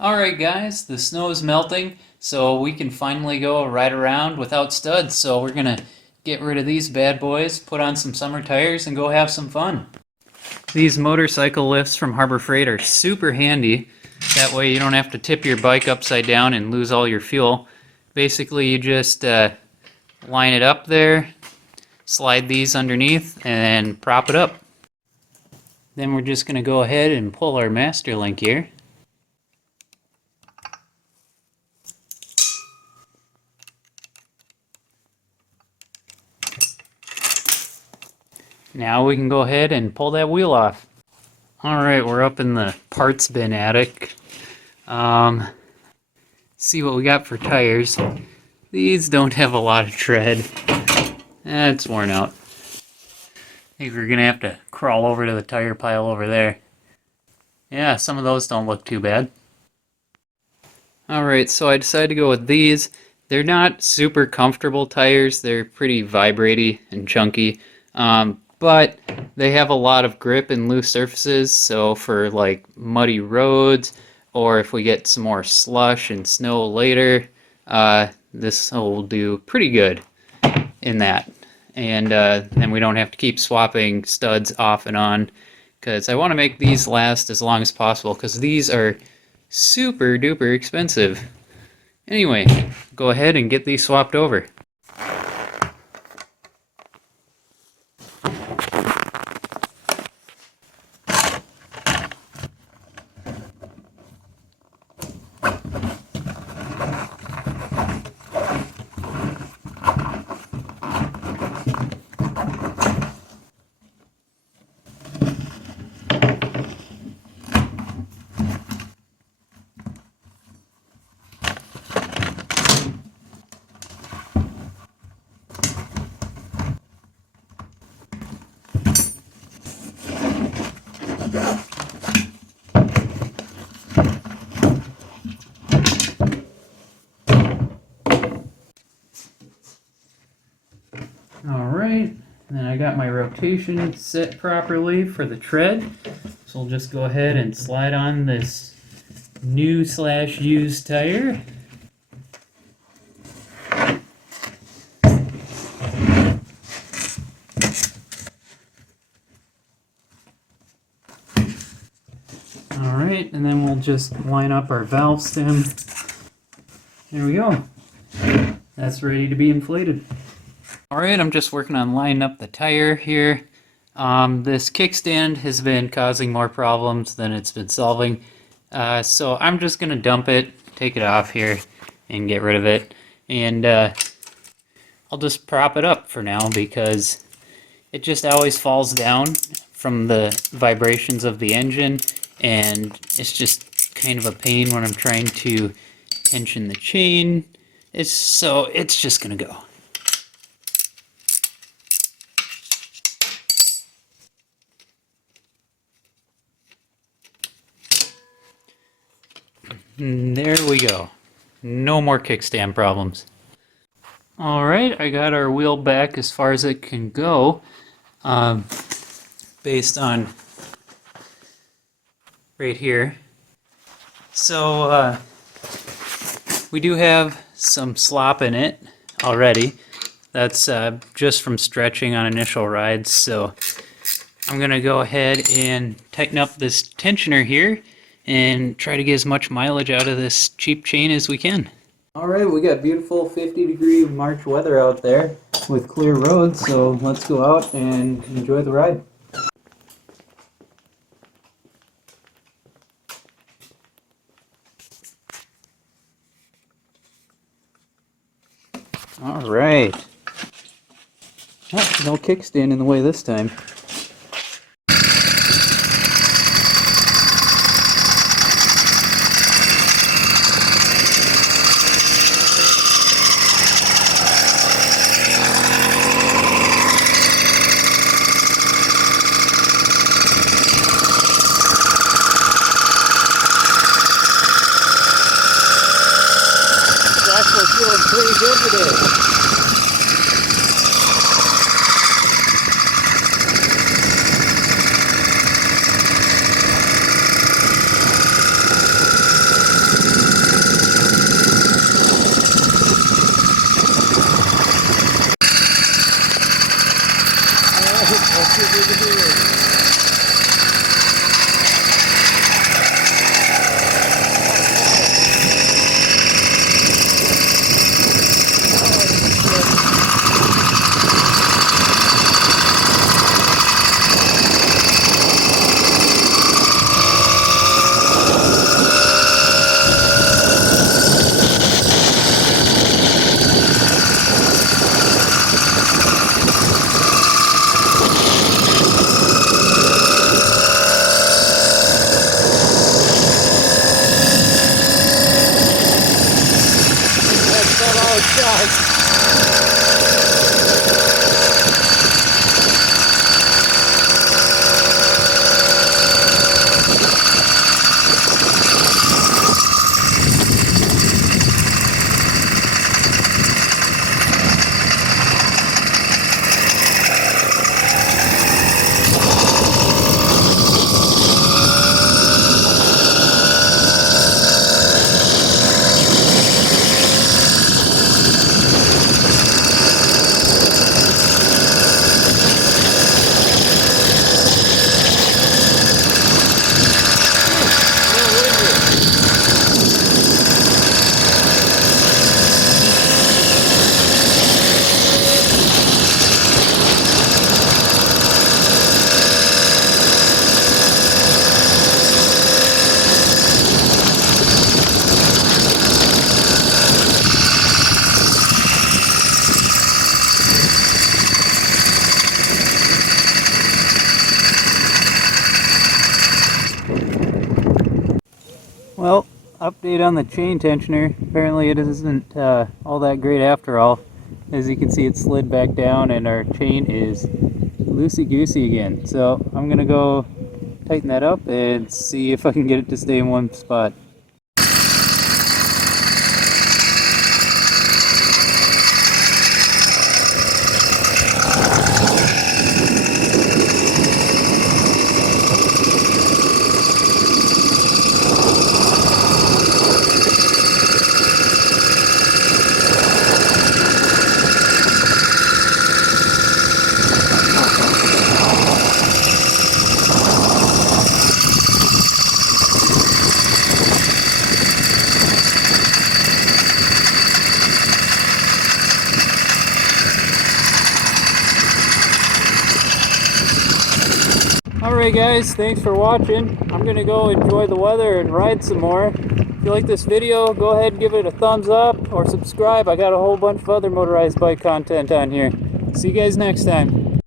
Alright guys, the snow is melting, so we can finally go ride around without studs. So we're gonna get rid of these bad boys, put on some summer tires, and go have some fun. These motorcycle lifts from Harbor Freight are super handy. That way you don't have to tip your bike upside down and lose all your fuel. Basically you just line it up there, slide these underneath, and prop it up. Then we're just gonna go ahead and pull our master link here. Now we can go ahead and pull that wheel off. Alright, we're up in the parts bin attic. See what we got for tires. These don't have a lot of tread. It's worn out. I think we're gonna have to crawl over to the tire pile over there. Yeah, some of those don't look too bad. Alright, so I decided to go with these. They're not super comfortable tires. They're pretty vibraty and chunky. But they have a lot of grip and loose surfaces, so for like muddy roads, or if we get some more slush and snow later, this will do pretty good in that. And then we don't have to keep swapping studs off and on, because I want to make these last as long as possible, because these are super duper expensive. Anyway, go ahead and get these swapped over. Alright, then I got my rotation set properly for the tread. So we'll just go ahead and slide on this new / used tire. Alright, and then we'll just line up our valve stem. There we go. That's ready to be inflated. Alright, I'm just working on lining up the tire here. This kickstand has been causing more problems than it's been solving. So I'm just going to dump it, take it off here, and get rid of it. And I'll just prop it up for now because it just always falls down from the vibrations of the engine. And it's just kind of a pain when I'm trying to tension the chain. It's just going to go. There we go. No more kickstand problems. Alright, I got our wheel back as far as it can go. Based on right here. So we do have some slop in it already. That's just from stretching on initial rides. So I'm going to go ahead and tighten up this tensioner here and try to get as much mileage out of this cheap chain as we can. Alright, we got beautiful 50-degree March weather out there with clear roads, so let's go out and enjoy the ride. Alright. Oh, no kickstand in the way this time. We're feeling pretty good today. update on the chain tensioner. Apparently it isn't all that great after all. As you can see, it slid back down and our chain is loosey-goosey again. So I'm gonna go tighten that up and see if I can get it to stay in one spot. Alright guys, thanks for watching. I'm gonna go enjoy the weather and ride some more. If you like this video, go ahead and give it a thumbs up or subscribe. I got a whole bunch of other motorized bike content on here. See you guys next time.